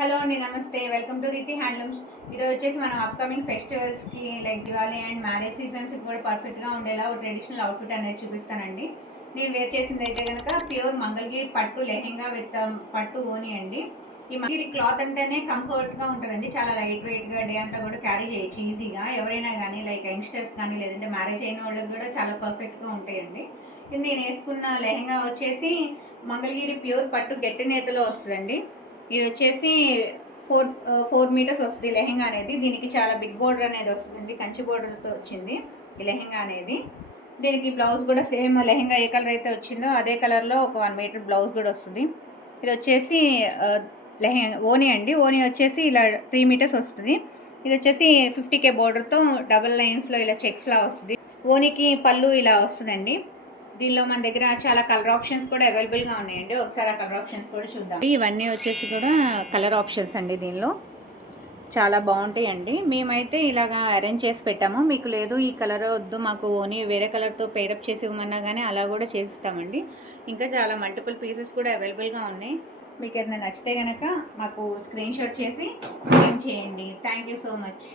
Hello అండి, నమస్తే. Welcome to Riti handlooms. ఈరోజు వచ్చేసి మనం అప్కమింగ్ ఫెస్టివల్స్కి లైక్ దివాళీ అండ్ మ్యారేజ్ సీజన్స్కి కూడా పర్ఫెక్ట్గా ఉండేలా ఒక ట్రెడిషనల్ అవుట్ఫిట్ అనేది చూపిస్తానండి. నేను వేర్ చేసింది అయితే కనుక ప్యూర్ మంగళగిరి పట్టు లెహెంగా విత్ పట్టు ఓని అండి. ఈ మంగళగిరి క్లాత్ అంటేనే కంఫర్ట్గా ఉంటుందండి. చాలా లైట్ వెయిట్గా డే అంతా కూడా క్యారీ చేయొచ్చు ఈజీగా. ఎవరైనా కానీ లైక్ యంగ్స్టర్స్ కానీ లేదంటే మ్యారేజ్ అయిన వాళ్ళకి కూడా చాలా పర్ఫెక్ట్గా ఉంటాయండి. ఇది నేను వేసుకున్న లెహెంగా వచ్చేసి మంగళగిరి ప్యూర్ పట్టు గట్టి నేతలో వస్తుందండి. ఇది వచ్చేసి 4 మీటర్స్ వస్తుంది లెహెంగా అనేది. దీనికి చాలా బిగ్ బోర్డర్ అనేది వస్తుందండి, కంచి బోర్డర్తో వచ్చింది ఈ లెహెంగా అనేది. దీనికి బ్లౌజ్ కూడా సేమ్ లెహెంగా ఏ కలర్ అయితే వచ్చిందో అదే కలర్లో ఒక 1 మీటర్ బ్లౌజ్ కూడా వస్తుంది. ఇది వచ్చేసి లెహెంగా ఓనీ అండి. ఓనీ వచ్చేసి ఇలా 3 మీటర్స్ వస్తుంది. ఇది వచ్చేసి 50K బోర్డర్తో డబల్ లైన్స్లో ఇలా చెక్స్లా వస్తుంది. ఓనీకి పళ్ళు ఇలా వస్తుందండి. దీనిలో మన దగ్గర చాలా కలర్ ఆప్షన్స్ కూడా అవైలబుల్గా ఉన్నాయండి. ఒకసారి ఆ కలర్ ఆప్షన్స్ కూడా చూద్దాం. ఇవన్నీ వచ్చేసి కూడా కలర్ ఆప్షన్స్ అండి. దీనిలో చాలా బాగుంటాయండి. మేమైతే ఇలాగా అరేంజ్ చేసి పెట్టాము. మీకు లేదు ఈ కలర్ వద్దు మాకు ఓనీ వేరే కలర్తో పేరప్ చేసి ఇవ్వమన్నా కానీ అలా కూడా చేసిస్తామండి. ఇంకా చాలా మల్టిపుల్ పీసెస్ కూడా అవైలబుల్గా ఉన్నాయి. మీకు ఏదైనా నచ్చితే కనుక మాకు స్క్రీన్ షాట్ చేసి సెండ్ చేయండి. Thank you so much.